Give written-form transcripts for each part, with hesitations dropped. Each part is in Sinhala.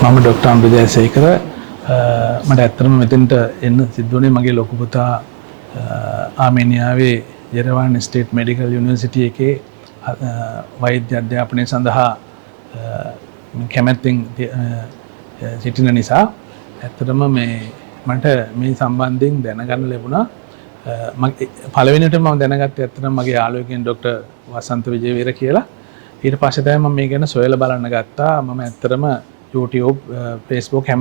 මම ඩොක්ටර් අම්බිජයසේකර මට ඇත්තටම මෙතෙන්ට එන්න සිද්ධ වුණේ මගේ ලොකු පුතා ආමේනියාවේ ජෙරවාන් ස්ටේට් මෙඩිකල් යුනිවර්සිටි එකේ වෛද්‍ය අධ්‍යාපනය සඳහා කැමැත්තෙන් සිටින නිසා ඇත්තටම මට මේ සම්බන්ධයෙන් දැනගන්න ලැබුණා. පළවෙනිට මම දැනගත්තේ ඇත්තටම මගේ යාළුවෙක්ගෙන් ඩොක්ටර් වසන්ත විජේවීර කියලා. ඊට පස්සේ තමයි මම මේ ගැන සොයලා බලන්න ගත්තා. මම ඇත්තටම YouTube, Facebook හැම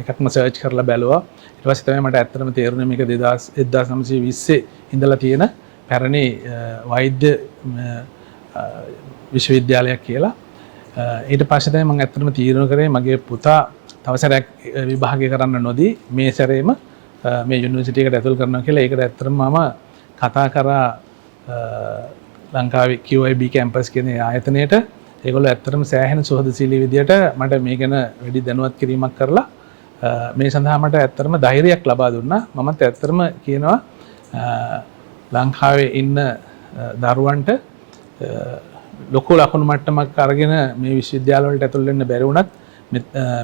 එකක්ම සර්ච් කරලා බැලුවා. ඊට පස්සේ තමයි මට ඇත්තටම තේරුණේ මේක 1920 ඉඳලා තියෙන පැරණි වෛද්‍ය විශ්වවිද්‍යාලයක් කියලා. ඊට පස්සේ තමයි මම ඇත්තටම තීරණය කරේ මගේ පුතා තව සැරයක් විභාගය කරන්න නොදී මේ සැරේම මේ යුනිවර්සිටි එකට ඇතුල් කරනවා කියලා. ඒකට ඇත්තටම මම කතා කරා ලංකාවේ QIB කැම්පස් කියන ආයතනයට. ඒගොල්ලෝ ඇත්තටම සෑහෙන සුහදශීලී විදියට මට මේ ගැන වැඩි දැනුවත් කිරීමක් කරලා මේ සඳහා මට ඇත්තටම ධෛර්යයක් ලබා දුන්නා. මමත් ඇත්තටම කියනවා ලංකාවේ ඉන්න දරුවන්ට ලොකු ලකුණු මට්ටමක් අරගෙන මේ විශ්වවිද්‍යාල වලට ඇතුල් වෙන්න බැරි වුණත්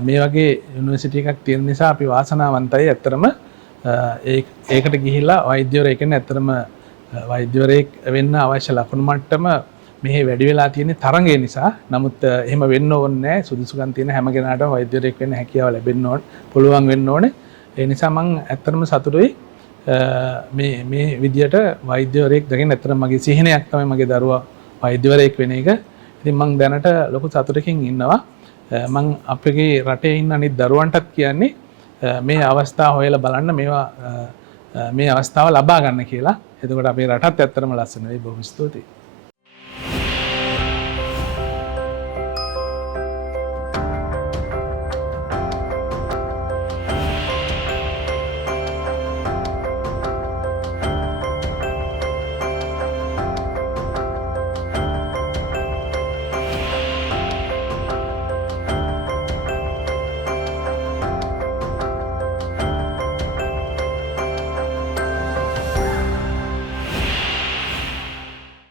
මේ වගේ යුනිවර්සිටි එකක් තියෙන නිසා අපි වාසනාවන්තයි. ඇත්තටම ඒකට ගිහිල්ලා වෛද්‍යවරයෙක් වෙන්න ඇත්තටම වෛද්‍යවරයෙක් වෙන්න අවශ්‍ය ලකුණු මට්ටම මෙහි වැඩි වෙලා තියෙන තරඟය නිසා. නමුත් එහෙම වෙන්න ඕනේ නැහැ. සුදුසුකම් තියෙන හැම කෙනාටම වෛද්‍යවරයෙක් වෙන්න හැකියාව ලැබෙන්න ඕන, පුළුවන් වෙන්න ඕනේ. ඒ නිසා මම ඇත්තටම සතුටුයි මේ විදියට වෛද්‍යවරයෙක් දැකගෙන. ඇත්තටම මගේ සිහිනයක් තමයි මගේ දරුවා වෛද්‍යවරයෙක් වෙන එක. ඉතින් මම දැනට ලොකු සතුටකින් ඉන්නවා. මම අපේ රටේ ඉන්න අනිත් දරුවන්ටත් කියන්නේ මේ අවස්ථාව හොයලා බලන්න, මේ අවස්ථාව ලබා ගන්න කියලා. එතකොට අපේ රටත් ඇත්තටම ලස්සන වෙයි. බොහොම ස්තුතියි.